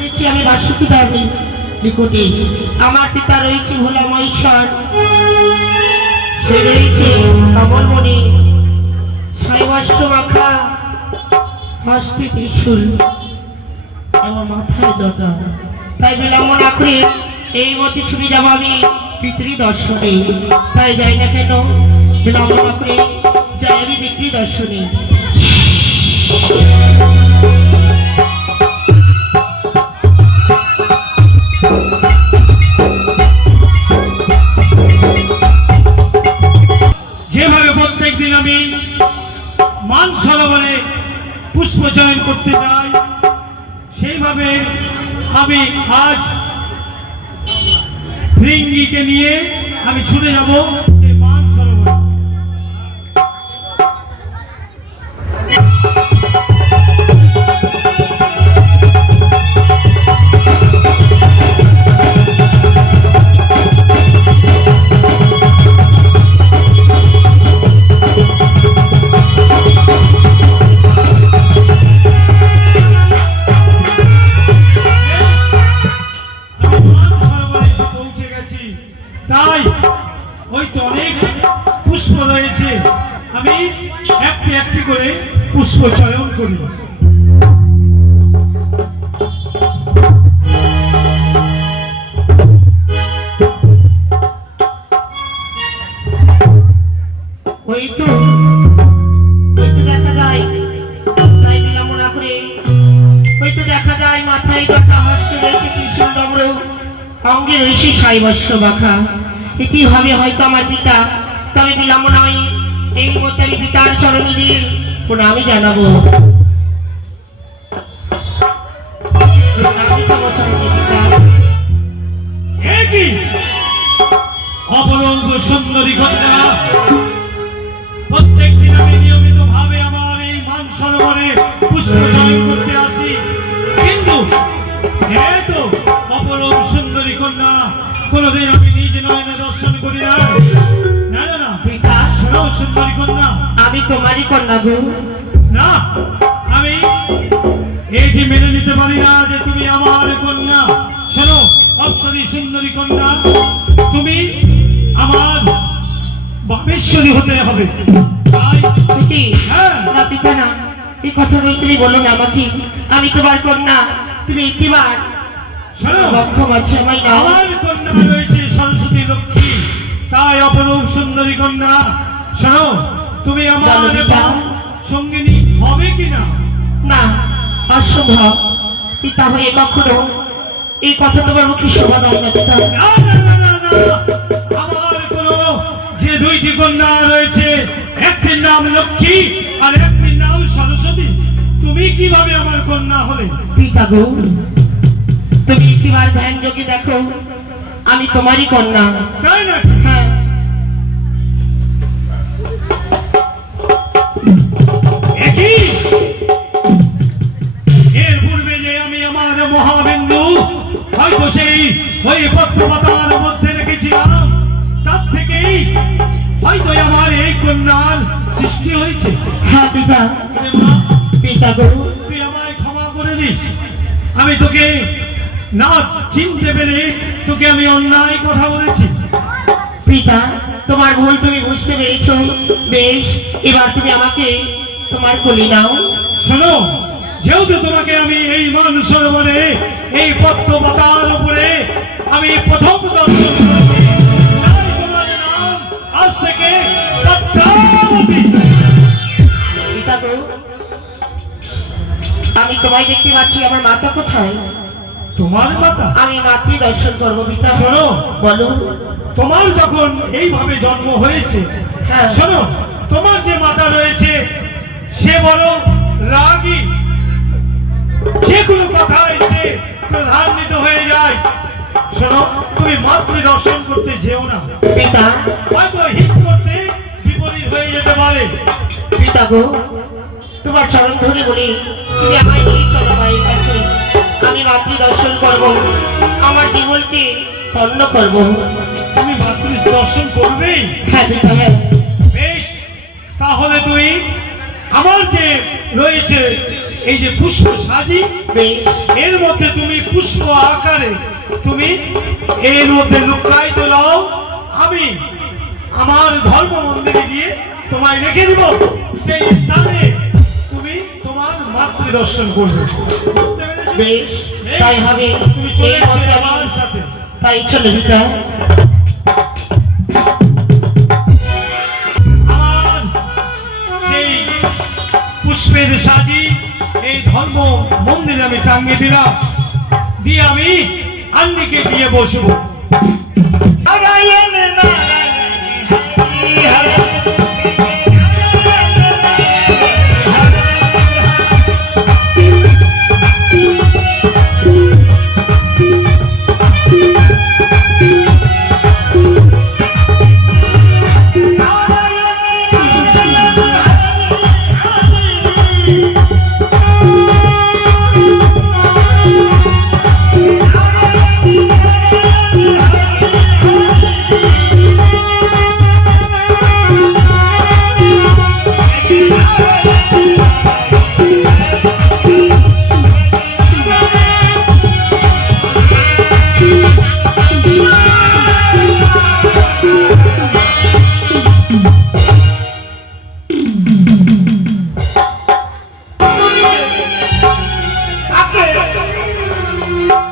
করেছি আমি বাসুকি দেবী নিকটে। আমার পিতা রয়েছে ভোলা মহেশ্বর, সে রয়েছে কমলমণি, শৈবাস্য মাখা, হস্তে ত্রিশূল এবং মাথায় দটা। তাই বিলম্ব না করে এই মতে ছুটে যাব আমি পিতৃ দর্শনে। তাই যাই না কেন, বিলম্ব না করে যাই আমি পিতৃ দর্শনে। যেভাবে প্রত্যেক দিন আমি মানসরোবরে পুষ্প চয়ন করতে যাই, সেইভাবে আমি আজ ভৃঙ্গিকে নিয়ে আমি ছুটে যাব সেই মানসরোবরে। তাই ওই তো অনেক পুষ্প রয়েছে, আমি একটি একটি করে পুষ্প চয়ন করি। ওই তো দেখা যায়, তাই বিলম্ব না করে ওই তো দেখা যায় মাথায় একটা হস্তে রয়েছে ত্রিশূল ডমরু, অঙ্গে রয়েছে শৈবাস্য মাখা। এটি হবে হয়তো আমার পিতা। তবে বিলম্ব নয়, এই মধ্যে আমি পিতার চরণে দিয়ে প্রণামী জানাবো। প্রণামী তব চরণে পিতা। একই অপরঙ্গ সুন্দরী কন্যা, প্রত্যেক দিন আমি নিয়মিত ভাবে আমার এই মানসরোবরে পুষ্প চয়ন করতে আসি, কিন্তু এত অপরম সুন্দরী কন্যা কোনদিন আমি নিজ নয়নে দর্শন করি না। না না না পিতা, শোনো সুন্দরী কন্যা, আমি তোমারই কন্যা গো। না, আমি এটি মেনে নিতে পারি না যে তুমি আমার কন্যা। শোনো অপ্সরী সুন্দরী কন্যা, তুমি আমার বাপেশ্বরী হতে হবে। তাই সত্যি? হ্যাঁ। না পিতা না, এই কথাগুলো তুমি বলো না আমাকে। আমি তোমার কন্যা, তুমি একটিবার শোনো, লক্ষ্য আছে আমায় না। আমার কন্যা রয়েছে সরস্বতী লক্ষ্মী, তাই অপরূপ সুন্দরী কন্যা। শোনো, তুমি আমার সঙ্গিনী হবে কিনা? না, অসম্ভব। পিতা হয়ে কখনো এই কথা তোমার মুখে শোভা দেয় না পিতা। না না না না না, আমার কোনো যে দুইটি কন্যা রয়েছে, একটির নাম লক্ষ্মী আর একটির নাম সরস্বতী, তুমি কিভাবে আমার কন্যা হলে? পিতা গো, তুমি একটিবার ধ্যান যোগে দেখো, আমি তোমারই কন্যা। তাই না? হ্যাঁ। একই এর পূর্বে যে আমি আমার মহাবিন্দু হয়তো সেই ওই পত্রপাতার মধ্যে রেখেছিলাম, তার থেকেই হয়তো আমার এই কন্যার সৃষ্টি হয়েছে। হ্যাঁ পিতা। আরে মা, পিতা গো, তুই আমায় ক্ষমা করে দিস। আমি তোকে না চিনতে পেরে তোকে আমি অন্যায় কথা বলেছি। পিতা তোমার ভুল তুমি বুঝতে পেরেছো। বেশ, এবার তুমি আমাকে তোমার কোলে নাও। শোনো, যেহেতু তোমাকে আমি এই মানসরোবরে এই পদ্মপাতার উপরে আমি প্রথম দর্শন করেছি, তাই তোমার নাম আজ থেকে পদ্মাবতী। পিতা গো, আমি তোমায় দেখতে পাচ্ছি, আমার মাতা কোথায়? তোমার মাতা? আমি মাতৃ দর্শন করবো পিতা। শোনো, বলো। তোমার যখন এইভাবে জন্ম হয়েছে, হ্যাঁ। শোনো, তোমার যে মাতা রয়েছে সে বড় রাগী, যে কোনো কথায় সে প্রধান্বিত হয়ে যায়। শোনো, তুমি মাতৃ দর্শন করতে যেও না, পিতা। হয়তো হিট করতে বিপরীত হয়ে যেতে পারে। পিতা গো, তোমার চরণ ধরে বলি, তুমি আমায় নিয়ে চলো মায়ের কাছে। আমি মাতৃ দর্শন করব, আমার জীবনকে ধন্য করব। তুমি মাতৃ দর্শন করবেই? হ্যাঁ পিতা, হ্যাঁ। বেশ, তাহলে তুমি আমার যে রয়েছে এই যে পুষ্প সাজি, বেশ এর মধ্যে তুমি পুষ্প আকারে তুমি এর মধ্যে লুকাই তোলাও। আমি আমার ধর্ম মন্দিরে গিয়ে তোমায় রেখে দিব, সেই স্থানে তুমি তোমার মাতৃ দর্শন করবে। বুঝতে পেরেছো? বেশ তাই হবে। তুমি চলে এই এসো মতে আমার আমি সাথে। তাই চলে পিতা। আমার সেই পুষ্পের সাজি এই ধর্ম মন্দিরে আমি টাঙ্গিয়ে দিলাম, দিয়ে আমি আন্নিকে দিয়ে বসবো। নারায়ণ নারায়ণ হরি হরি।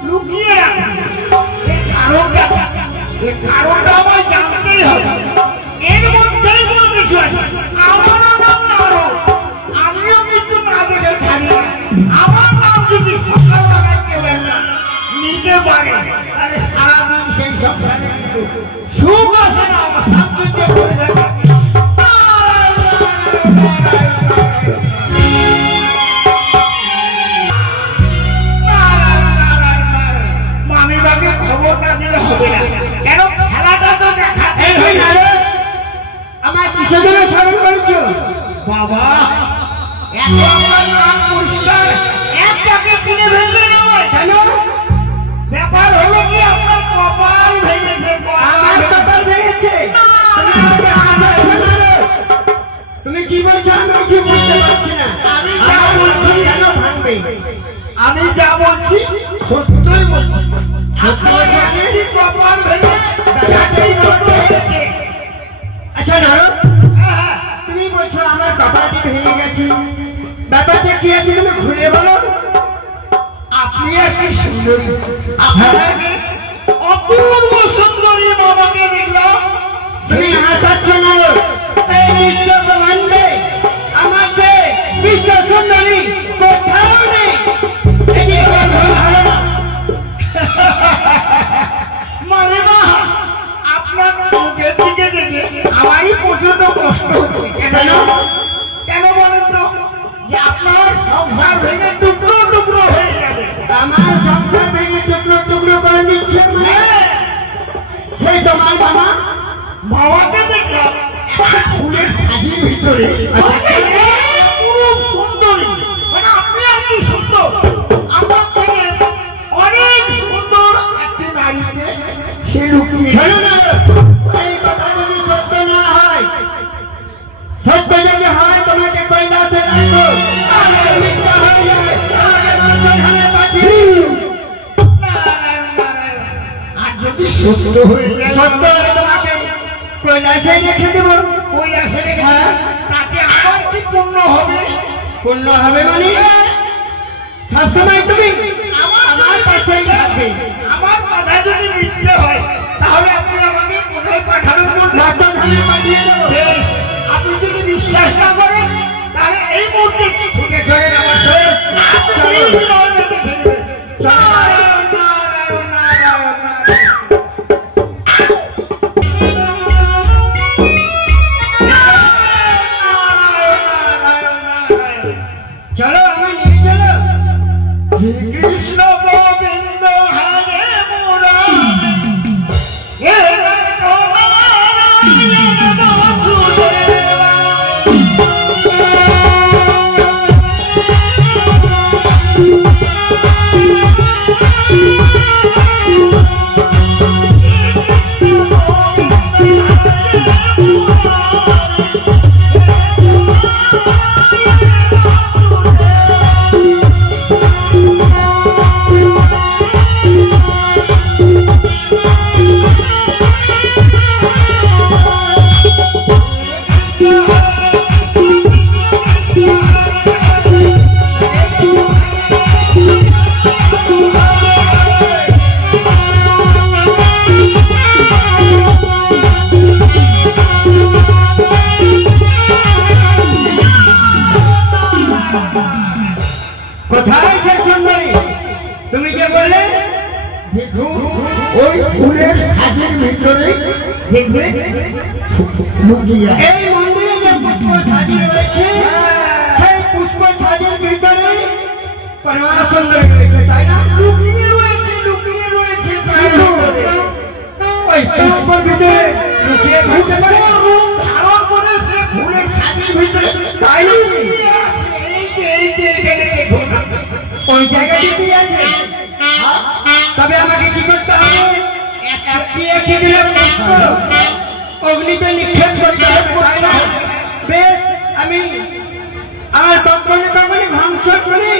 লুকিয়ে রাখা এর কারণটা কি? এর কারণটা আমায় জানতেই হবে। এর মধ্যেই কোনো কিছু আছে। আমারও নাম নারদ, আমিও কিন্তু না দেখে ছাড়ি না। আমার নাম যদি সকালবেলায় কেউ একজন নিতে পারে, তাহলে সারাদিন সেই সংসারে কিন্তু সুখ আসে না, আমার শান্তিতে পড়ে থাকে। মামিবাকে খবর না দিলে হবে না। কেন খেলাটা তো দেখা। আমার কিসের জন্য স্মরণ করেছো? বাবা এত আপনার নাম পরিষ্কার, একটাকে চিনে ফেললেন আমায়। কেন? ব্যাপার হলো কি, আপনার কপাল ভেঙেছে। আমার কপাল ভেঙেছে? তুমি কি বলছো? আমি কিছু বুঝতে পারছি না। আমি যা আমার বলছি কপাল কেন ভাঙবে? আমি যা বলছি সত্যই বলছি। আপনার একটি কপাল ভেঙে চাকরি করতে হয়েছে। আচ্ছা নারদ, হ্যাঁ, তুমি বলছো আমার কপালটি ভেঙে গেছে, ব্যাপারটা কি আছে তুমি খুলে বলো। আপনি আর কি সুন্দরী, আপনাকে অপূর্ব সুন্দরী বাবাকে দেখলাম। তুমি হাসাচ্ছ নারদ? এই বিশ্ব ব্রহ্মাণ্ডে আমার যে বিশ্ব সুন্দরী কোথাও নেই। এটি আমার ভুল ধারণা। মানে মা, আপনার মুখের দিকে দেখে আমারই প্রচন্ড কষ্ট হচ্ছে। কেন কেন বলেন তো? যে আপনার সংসার ভেঙে টুকরো টুকরো হয়ে যাবে। আমার সংসার ভেঙে টুকরো টুকরো করে দিচ্ছে মানে? হ্যাঁ, সেই তোমার মামা বাবাকে দেখলাম একটা ফুলের সাজির ভিতরে পুরো সুন্দরী। মানে আপনি আর কি সুন্দর, আপনার থেকে অনেক সুন্দর একটি নারীকে সে লুকিয়ে। শোনো না, এই কথা যদি সত্য না হয়, সত্য যদি হয় তোমাকে কৈলাসে রাখো, আর যদি মিথ্যা হয়ে যায় তোমাকে নন্দনখানে পাঠিয়ে দিই। নারায়ণ নারায়ণ। আর যদি সত্য হয়ে যায়, সত্য হলে তোমাকে কৈলাসে রেখে দেবো। ওই আসে রেখে হ্যাঁ। তাতে আমার কি পুণ্য হবে? পূর্ণ হবে মানে সবসময় তুমি আমার পাশেই থাকবে। আমার কথা যদি মিথ্যে হয়, তাহলে আপনি আমাকে কোথায় পাঠাবেন বলুন? নন্দনখানে পাঠিয়ে দেবো। বেশ, আপনি যদি বিশ্বাস না করেন, তাহলে এই মুহূর্তে ছুটে চলেন আমার সঙ্গে। আপনি বিনয় দেখে ফেলবেন। নারায়ণ, নারায়ণ, নারায়ণ, নারায়ণ। নারায়ণ, নারায়ণ, নারায়ণ। চলো আমার নিয়ে চলো। শ্রীকৃষ্ণ গোবিন্দ হরে মুরারি, হে নারায়ণ বাসুদেবা। তুমি কে বললে? দেখুন ওই ফুলের সাজের ভিতরে দেখবে লুকিয়ে আছে। এই মন্দিরে যে পুষ্প সাজি রয়েছে সেই পুষ্প সাজির ভিতরে পরমা সুন্দর রয়েছে, তাই না? লুকিয়ে রয়েছে, লুকিয়ে রয়েছে তার ভিতরে। ওই পুষ্পর ভিতরে লুকিয়ে থাকতে পারে? রূপ ধারণ করে সে ফুলের সাজের ভিতরে তাই নাকি? লুকিয়ে আছে। এই যে এখানে দেখুন। ওই জায়গাটিতেই আছে। তবে আমাকে কি করতে হবে? একটি একটি দিলে পুষ্প অগ্নিতে নিক্ষেপ করতে হবে, তাই না? বেশ, আমি আমার কখনো কখনো ধ্বংস করে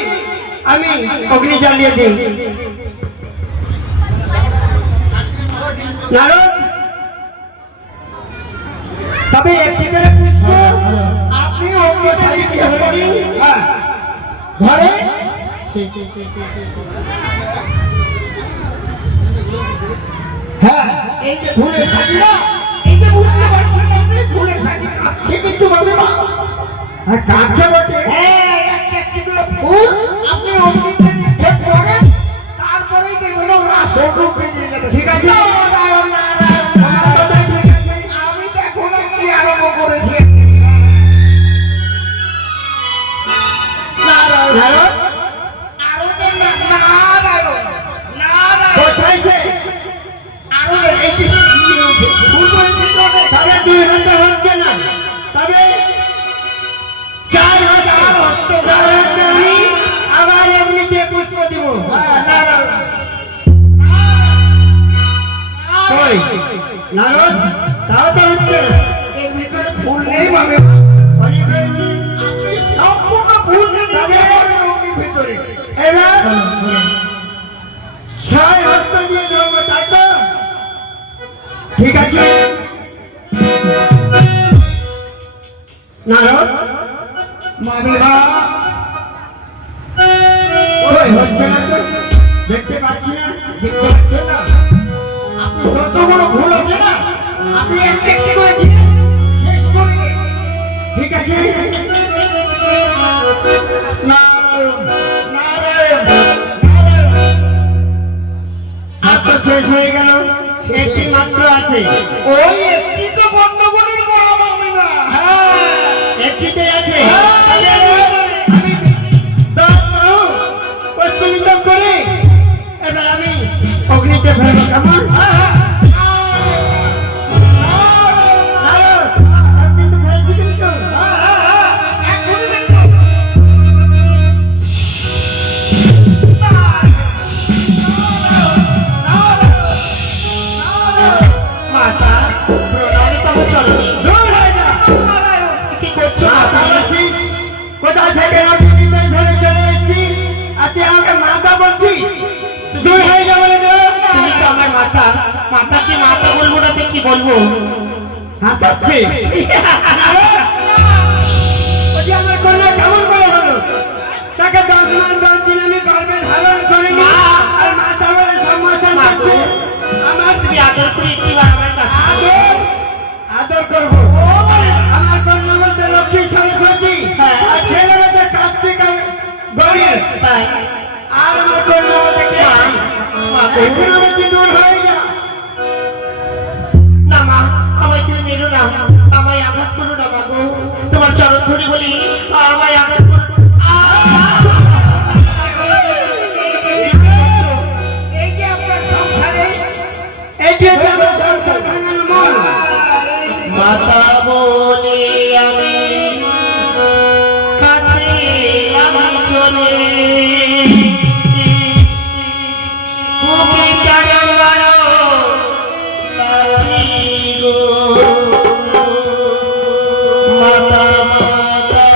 আমি অগ্নি জ্বালিয়ে দিই। নারদ, তবে একটি করে পুষ্প আপনি পুষ্প সাজিয়ে করি। ঘরে হ্যাঁ, এই যে ফুলের সাজিরা, এই যে বুঝতে পারছেন আপনি ফুলের সাজি কাঁপছে কিন্তু বলে না। আর কাছে বটে। হ্যাঁ, একটা একটি করে ফুল আপনি অগ্নিতে নিক্ষেপ করেন, তারপরেই দেখবেন ওরা স্বরূপ বেরিয়ে যাবে। ঠিক আছে। নারায়ণ, নারায়ণ, আমার নারায়ণ। কথা ঠিক আছে। আমি দেখুন কি আরম্ভ করেছি। নারায়ণ, নারদ, আরো দেন না, নারায়ণ, নারায়ণ। কোথায় সে? আরো দেন, এই যে কি রয়েছে, ফুল রয়েছে তো অনেক। তবে 2 ঘন্টা হচ্ছে না, তবে 4 হস্তে আমি আবার এমনিতে পুষ্প দিব। হ্যাঁ, নারায়ণ, কই নারদ, তাও তো হচ্ছে না। এর ভিতরে ফুল নেই ভাবে। অনেক রয়েছে। আপনি সম্পূর্ণ ফুল নিয়ে যাবেন অগ্নির ভিতরে। এবার 6 হস্ত দিয়ে দেবো, তাই তো? ঠিক আছে। নারদ, মা বিভা, কই হচ্ছে না তো, দেখতে পাচ্ছি না। দেখতে পাচ্ছেন না? আপনি যতগুলো ফুল আছে না, আপনি একটা একটি করে দিয়ে শেষ করে দিন। ঠিক আছে। নারায়ণ, নারায়ণ, নারায়ণ। আর তো শেষ হয়ে গেল, একটি মাত্র আছে। ওই একটি তো গন্ডগোলের বড় পাবি না। হ্যাঁ, একটিতে আছে। হ্যাঁ, তবে আমি 10 বাহু প্রস্তুত করে এবার আমি অগ্নিতে ফেলবো, কেমন? নারদ, আর কিন্তু ফেলছি কিন্তু। মাতা প্রণামী তব চরণে। দূর হয়ে যা। কি করছো মাথা মাতা? বলছিস? কোথায় থেকে রুটি দিতে ধরে চলে এসেছি, আর তুই আমাকে মাথা বলছিস? দূর হয়ে যা বলে দে। তুমি তো আমার মাতা, মাতাকে মাতা বলবো না তো কি বলবো? হাসাচ্ছে। ওই আমার কন্যা কেমন করে হলো? তাকে 10 মাস 10 দিন আমি গর্ভে ধারণ করিনি, আর মাথা বলে সম্ভাষণ করছে। আমার তুমি আদর করে একটিবার আমার কাছে আদর আদর করবো। আমার কন্যা বলতে লক্ষ্মী সরস্বতী, আর ছেলে বলতে কার্তিক আর গণেশ। তাই আর আমার কন্যা বলতে কে? এখন বলছি দূর হয়ে যা। না মা, আমায় তুমি মেরো না, আমায় আঘাত করো না মা গো। তোমার চরণ ধরে বলি, আমায় আঘাত করো না। এই যে আপনার সংসারে এই যে আমার সংসার ভাঙানো মন। মাতা বলে আমি কাছে আমি চলে বুকে চড়ে মারো লাঠি গো। মাতা মাতা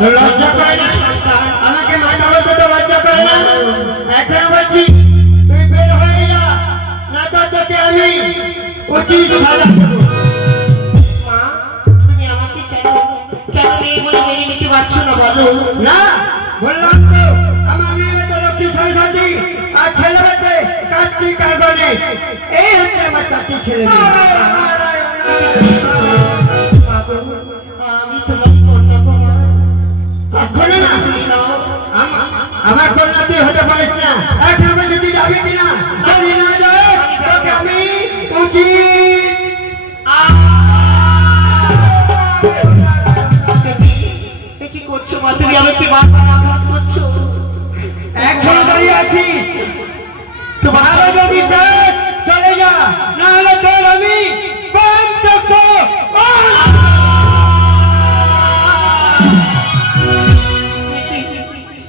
তো লজ্জা করে না? সন্তান আমাকে মাথা বলতে তো লজ্জা করে না? এখন বলছি তুই বের হয়ে যা, না তো তোকে আমি উচিত সাজা দেবো। মা তুমি আমাকে কেন মেয়ে বলে মেনে নিতে পারছো না বলো? না বললাম তো আমার মেয়ে তো লক্ষ্মী সরস্বতী আর ছেলে হচ্ছে কার্তিক আর গণেশ। এই হচ্ছে আমার চারটি ছেলে মেয়ে। মা গো, আমি তোমার কন্যা গো মা। এখনো না তুমি নাও। আমার কন্যা তুই হতে পারিস না। এখন যদি যাবি কিনা, যদি না যায় তোকে আমি উচিত এ কি করছো মা? তুমি আমাকে মাথা আঘাত করছো। এখনো দাঁড়িয়ে আছিস। তোমার ভালো যদি চাস চলে যা, না হলে তোর আমি পঞ্চক্ষ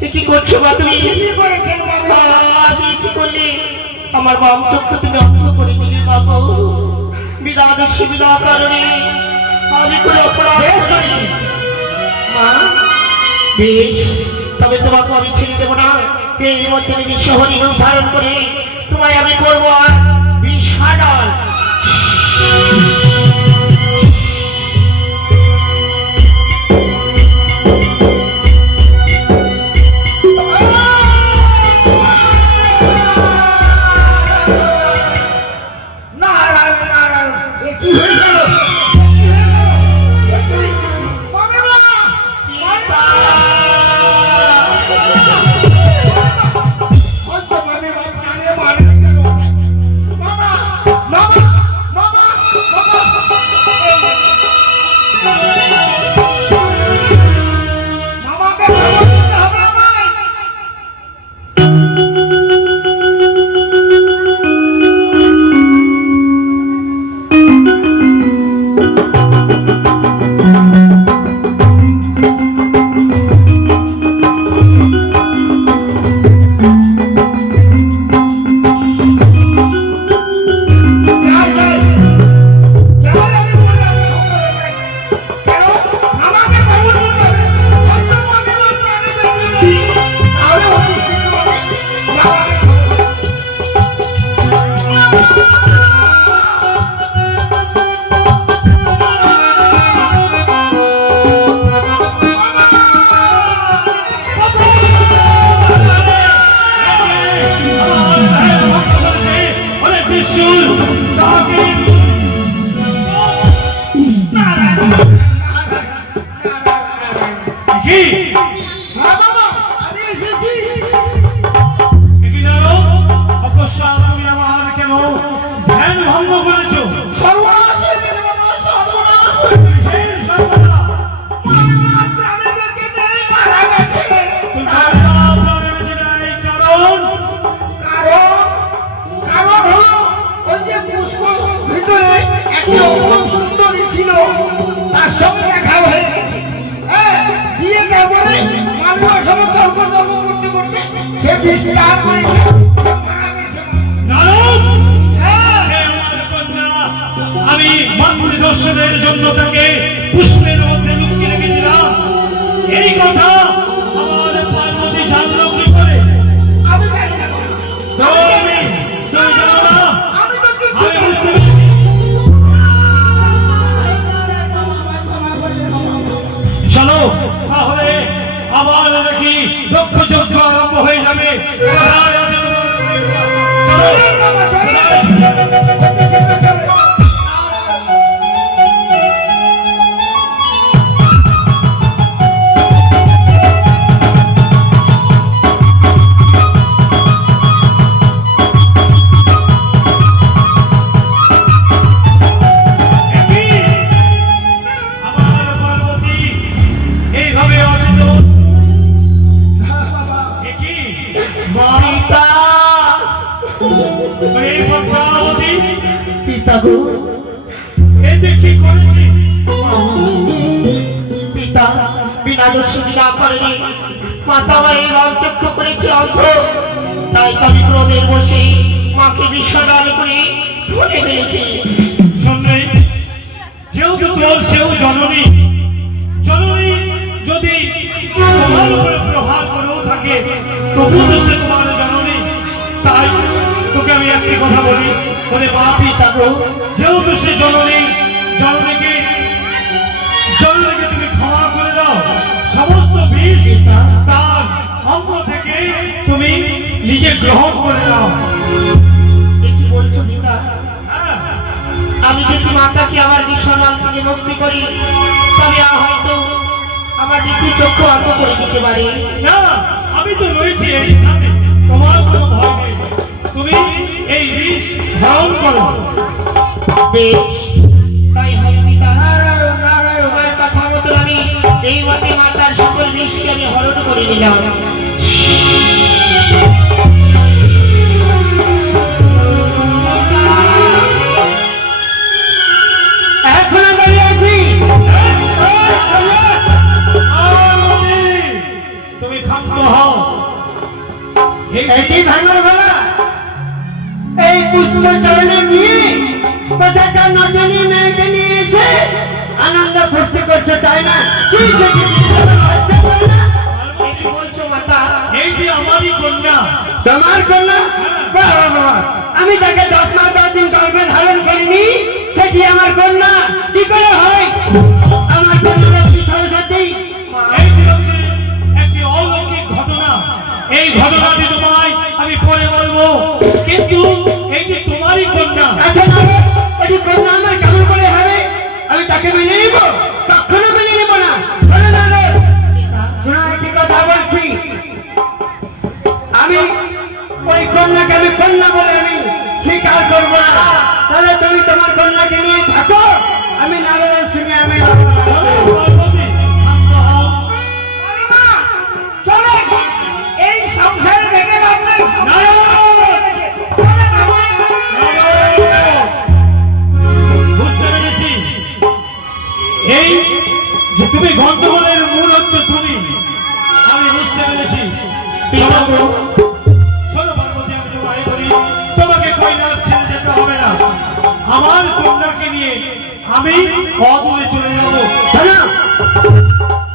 এ কি করছো মা তুমি? কি করেছেন বাবা? আমি কি করলি? আমার বাম চক্ষু তুমি অন্ধ করে দিলে বাবু। বিনা দোষী বিনা কারণে আমি কোনো অপরাধ করিনি মা। বেশ, তবে তোমাকে আমি ছেড়ে দেবো না। এই মধ্যে আমি বিশ্বহরি রূপ ধারণ করে তোমায় আমি করবো আর বিষাদল। নারায়ণ নারায়ণ, এ কি হইল? কি হ্যাঁ বাবা, আমি এসেছি। কি জানো অকস্মাৎ তুমি আমার কেন ধ্যান ভঙ্গ করেছো? সর্বনাশ হয়ে গেছে বাবা, সর্বনাশ। কিসের সর্বনাশ? আমার প্রাণে বেঁচে নেই, মারা গেছে। তুমি আমার প্রাণে বেঁচে নাই, কারণ কারণ হলো ওই যে পুষ্প ভিতরে একটি অপূর্ব সুন্দরী ছিল, তার সঙ্গে দেখা হয়ে গেছে। হ্যাঁ, দিয়ে তারপরে মানুষের সঙ্গে তর্ক করতে করতে সে বিস্তার করেছে, সে মারা গেছে। কারণ হ্যাঁ, সে আমার কন্যা। আমি মাতৃদর্শনের জন্য তাকে পুষ্পের মধ্যে লুকিয়ে রেখেছিলাম। এই কথা আমার পার্বতী জানলো কি করে? আমি জানি না বাবা। তুমি জানো না? আমি তো কিছু আমি জানি বুঝতে না। পেরেছি। চলো তাহলে আবার নাকি দক্ষ যজ্ঞ আরম্ভ হয়ে যাবে। কোথায় আছে তোমার মেয়েরা? চলেন বাবা, চলেন। অতি শীঘ্র চলেন। একই আমার পার্বতী এইভাবে অচেতন। একই পিতা এই পদ্মাবতী পিতা গো, এতে কি করেছি? পিতা বিনা দোষী বিনা কারণে মাতা মায়ের রক্তক্ষ করেছে অন্ধ। তাই আমি ক্রোধের বসে মাকে বিসর্জন করে ধরে ফেলেছি। শুনলে যেহেতু তোর সেও জননী, জননী যদি থাকে তবু তো সে তোমার জননী। তাই তোকে আমি একটি কথা বলি, বলে মা, পিতা গো, যেহেতু সে জননী, জননীকে তুমি ক্ষমা করে দাও। সমস্ত বিষ তার অঙ্গ থেকে তুমি নিজে গ্রহণ করে নাও। এ কি বলছো পিতা? হ্যাঁ, আমি যদি মাতাকে আমার বিষণাল থেকে মুক্তি করি, তবে হয়তো আমার দ্বিতীয় চক্ষু অন্ধ করে দিতে পারে। না, আমি তো রয়েছি এই স্থানে, তোমার কোনো ভয় নেই। তুমি এই বিষ ধারণ করো। বেশ, তাই হবে পিতা। তোমার কথা মতো আমি এই মতে মাতার সকল বিষকে আমি হরণ করে নিলাম। এখনো দাঁড়িয়ে আছি। তুমি ক্ষান্ত হও। এটি ভাঙর গলা, এই পুষ্প চরণে গিয়ে কোথাকার নজনী মেয়েকে নিয়ে এসে আনন্দ ফুর্তি করছো, তাই না? কি যদি বাচ্চা হয় না? এ কি বলছো মাতা? এইটি আমারই কন্যা। তোমার কন্যা? বাহ, বাহ, বাহ। আমি তাকে 10 মাস 10 দিন গর্ভে ধারণ করিনি, সেটি আমার কন্যা কি করে হয়? আমার কন্যা লক্ষ্মী সরস্বতী। এইটি হচ্ছে একটি অলৌকিক ঘটনা। এই ঘটনাটি তোমায় আমি পরে বলবো, কিন্তু এইটি তোমারই কন্যা। আচ্ছা না, এটি কন্যা আমার কেমন করে হবে? আমি তাকে মেনে নিব? কখনো মেনে নিব না। শোনো না রে, পিতা, শোনো একটি কথা বলছি। আমি ওই কন্যাকে আমি কন্যা বলে আমি স্বীকার করবো না। তাহলে তুমি তোমার কন্যাকে নিয়ে থাকো, আমি নারদের সঙ্গে আমি চলো, পার্বতী, ক্ষান্ত হও। মা, চলে এই সংসারে থেকে লাভ নাই। চলে বাবা। বুঝতে পেরেছি, এই যে তুমি গন্ডগোলের মূল হচ্ছে তুমি। আমি বুঝতে পেরেছি। পিতা গো, শোনো পার্বতী, আমি তোমায় বলি, তোমাকে কৈলাস ছেড়ে যেতে হবে না। আমার কন্যাকে নিয়ে আমি অদূরে চলে যাব। শোনো,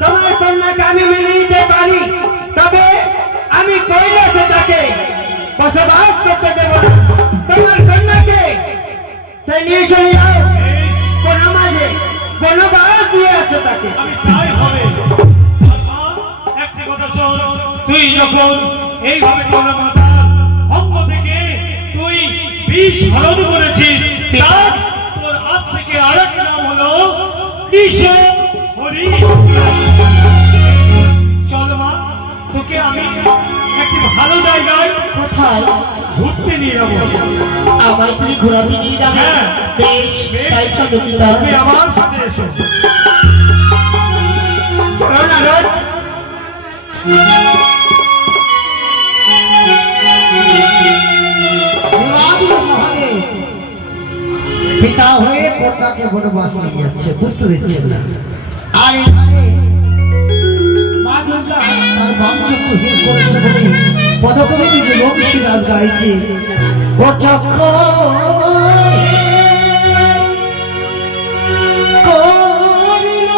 তোমার কন্যাকে আমি মেনে নিতে পারি, তবে আমি কৈলাসে তাকে বসবাস করতে দেব না। তোমার কন্যাকে সে নিয়ে চলে যাও, বেশ, কোন মাঝে কোন বাস দিয়ে আসো তাকে। আমি তাই হবে। মা, একটি কথা শোন, তুই যখন এইভাবে কোন মাতার অঙ্গ থেকে তুই বিষ হরণ করেছিস, তার তোর আজ থেকে আরেক নাম হলো বিষ হরি। চল মা, তোকে আমি একটি ভালো জায়গায় কোথায়? ঘুরতে নিয়ে যাবো। আমায় তুমি ঘোরাতে নিয়ে যাবে? হ্যাঁ। বেশ, বেশ, তাই চলো পিতা। তুমি আমার সাথে এসো। শোনো না রোজ, দেবাদিদেব মহাদেব পিতা হয়ে কন্যাকে বনবাস নিয়ে যাচ্ছে, বুঝতে দিচ্ছেন না। আর এখানে মা দুর্গা তার বামচক্র হের করেছে বলে পদকবিতে যে বংশীরাজ গাইছে, ও চক্র করিল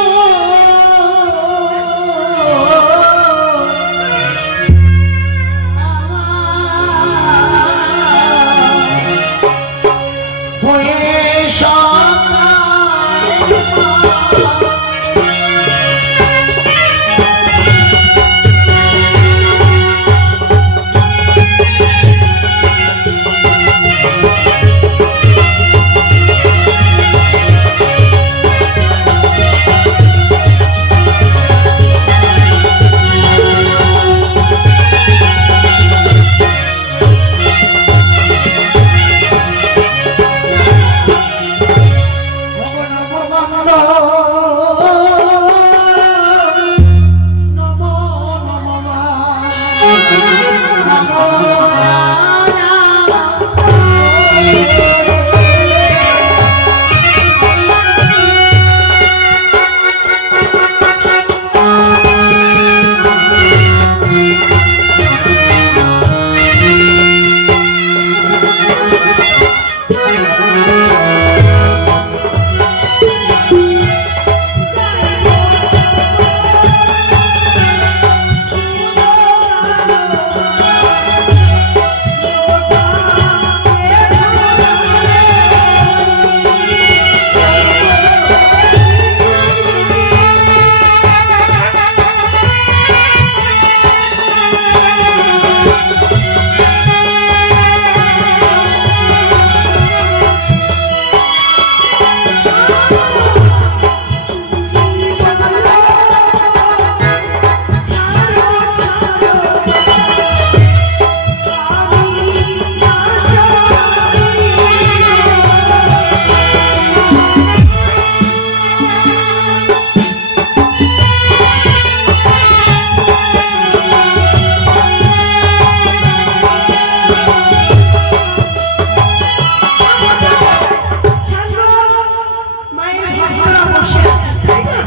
হয়ে সকাল বসে আছেন তাই না?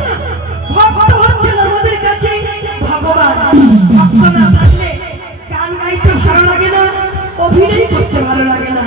ভক্ত হচ্ছেন আমাদের কাছে ভগবান। ভক্ত না থাকলে গান গাইতে ভালো লাগে না, অভিনয় করতে ভালো লাগে না।